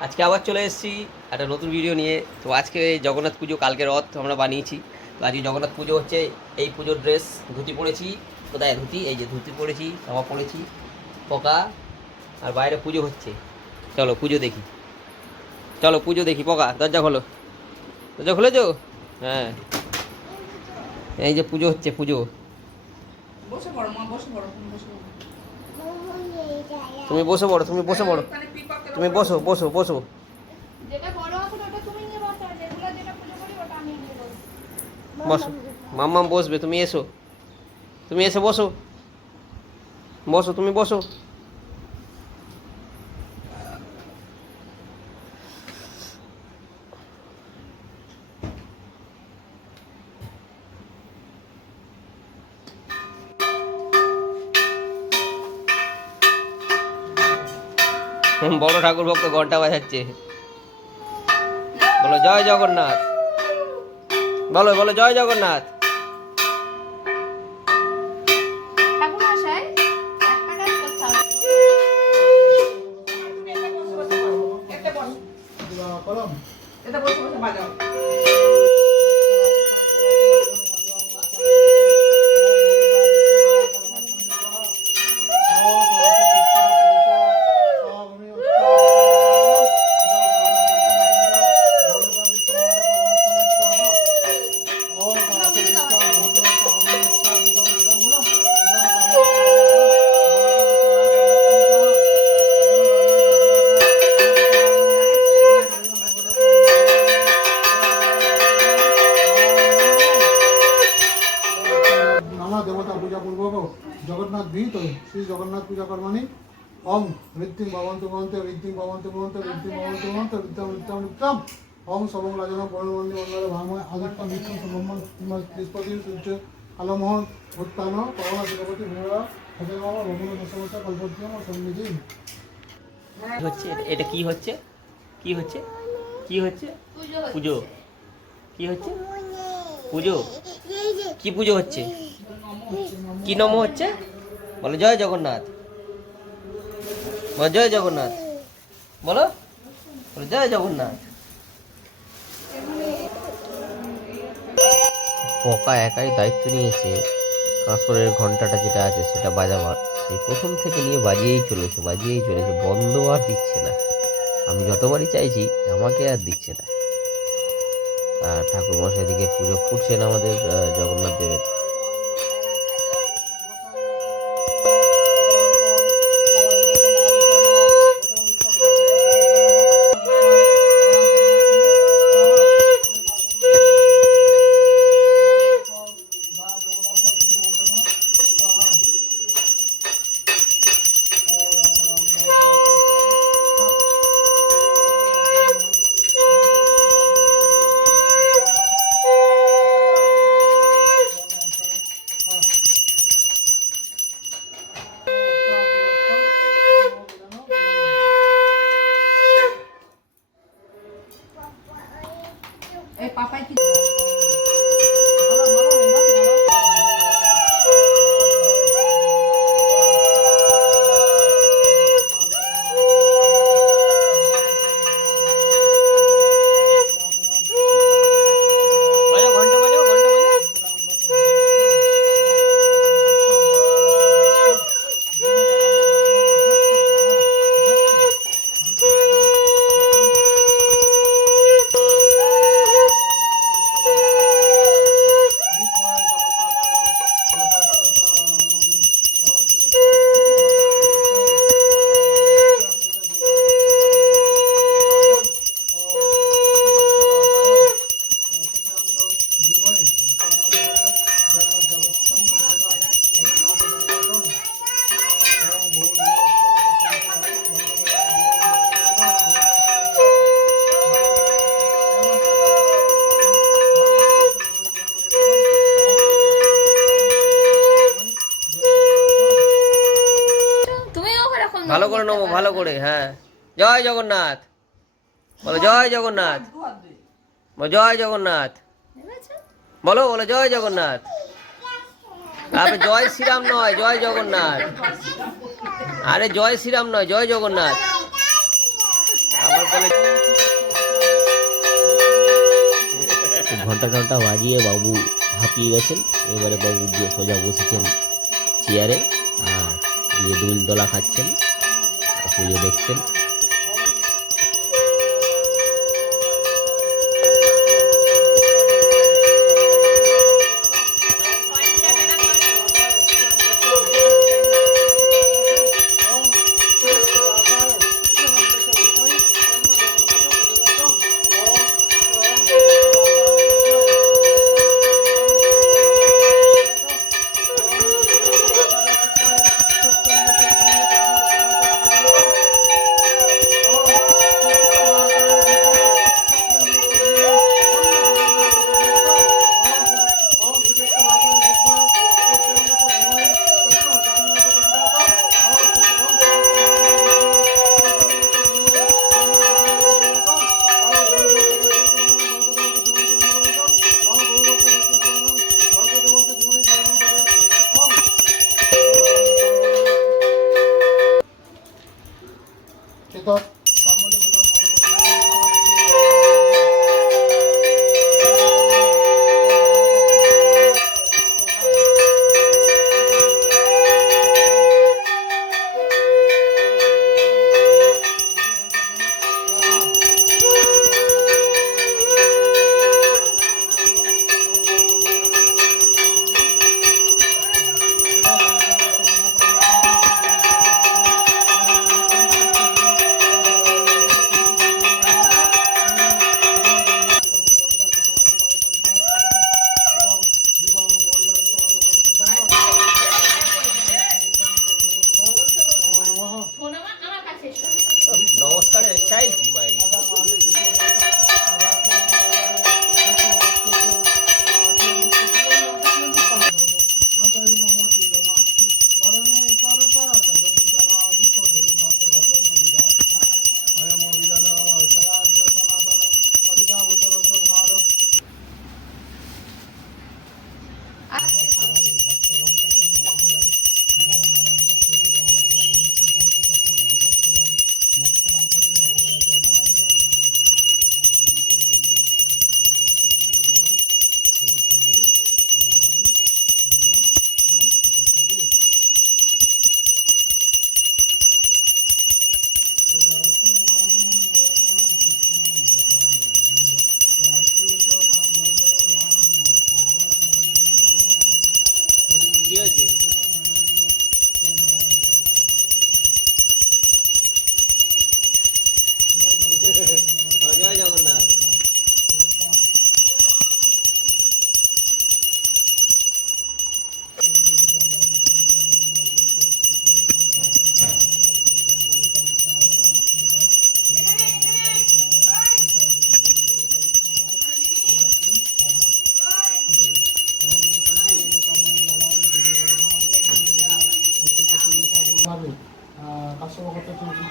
আজকে আবার চলে এসেছি একটা নতুন ভিডিও নিয়ে তো আজকে জগন্নাথ পুজো কালকে রথ আমরা বানিয়েছি তো আজকে জগন্নাথ পুজো হচ্ছে এই পুজোর ড্রেস ধুতি পরেছি কোথায় ধুতি এই যে ধুতি পরেছি জামা পরেছি পকা আর বাইরে পুজো হচ্ছে চলো পুজো দেখি চলো পুজো দেখি পকা দরজা খোলো দরজা খুলেছো হ্যাঁ এই যে পুজো হচ্ছে পুজো বসে পড়ো মা বসে পড়ো তুমি বসে পড়ো তুমি বসে পড়ো তুমি বসে বসো বসো। বসো। মাম্মাম বসবে তুমি এসো। তুমি এসে বসো। বসো তুমি বসো। বড় ঠাকুর ভক্ত ঘণ্টা বাজাচ্ছে। বলো জয় জগন্নাথ। বলো বলো জয় জগন্নাথ। জগন্নাথ ভীত শ্রী জগন্নাথ পূজা কর্মাণি ওম ঋদ্ধিং ভবন্ত ভবন্ত ঋদ্ধিং ভবন্ত ভবন্ত ঋদ্ধিং ভবন্ত ভবন্ত ঋদ্ধাম ঋদ্ধাম ঋদ্ধাম ওম সবং রাজন বর্ণমন্দি মন্ডল ভাময় আদিত্য বিষ্ণু সুব্রহ্মণ বৃহস্পতি সূর্য কালমোহন উত্তান পবন জগপতি ভৈরব দশমশা ও সন্নিধি। কি হচ্ছে? এটা- এটা কি হচ্ছে? কি হচ্ছে? কি হচ্ছে। পুজো কি হচ্ছে? পুজো? কি পুজো হচ্ছে? কি নম হচ্ছে? বলো, জয় জগন্নাথ। বলো, জয় জগন্নাথ। বলো বলো, জয় জগন্নাথ। পকা একাই দায়িত্ব নিয়েছে। কাঁসরের ঘন্টাটা যেটা আছে, সেটা বাজাবার। সেই প্রথম থেকে নিয়ে বাজিয়েই চলেছে বাজিয়েই চলেছে। বন্ধ আর দিচ্ছে না। আমি যতবারই চাইছি, আমাকে আর দিচ্ছে না। আর ঠাকুর মশাই দিকে পুজো করছেন আমাদের জগন্নাথ দেবের। ভালো করে নেব, ভালো করে হ্যাঁ। জয় জগন্নাথ। বলো, জয় জগন্নাথ। জয় জগন্নাথ। বলো বলো, জয় জগন্নাথ। তারপরে জয় শ্রীরাম নয়, জয় জগন্নাথ। আরে জয় শ্রীরাম নয়, জয় জগন্নাথ। আবার বলেছি। ঘণ্টা টন্টা বাজিয়ে বাবু হাঁপিয়ে গেছেন। এবারে বাবু গিয়ে সোজা বসেছেন চেয়ারে আর দিয়ে দুল দোলা খাচ্ছেন। পুজো দেখছেন। style की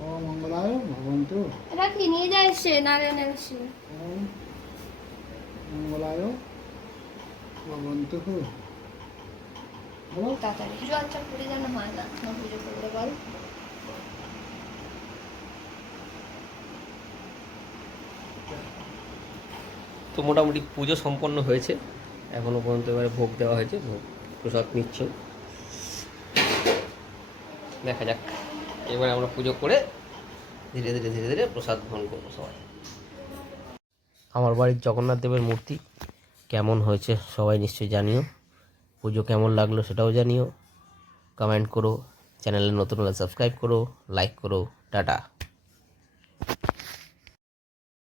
মঙ্গলায় ভবন্তু। এটা কি নিয়ে যায় সে? নারায়ণের ওম মঙ্গলায় ভবন্তু। বলো। তাড়াতাড়ি। জল চল যেন হয় না। না পুজো করলে বল। তো মোটামুটি পুজো সম্পন্ন হয়েছে। এখনও পর্যন্ত এবারে ভোগ দেওয়া হয়েছে। ভোগ প্রসাদ নিচ্ছেন দেখা যাক। এবারে আমরা পুজো করে ধীরে ধীরে ধীরে ধীরে প্রসাদ গ্রহণ করব সবাই। আমার বাড়ির জগন্নাথ দেবের মূর্তি কেমন হয়েছে সবাই নিশ্চয়ই জানিও। পুজো কেমন লাগল সেটাও জানিও। কমেন্ট করো, চ্যানেলে নতুন হলে সাবস্ক্রাইব করো, লাইক করো, টাটা।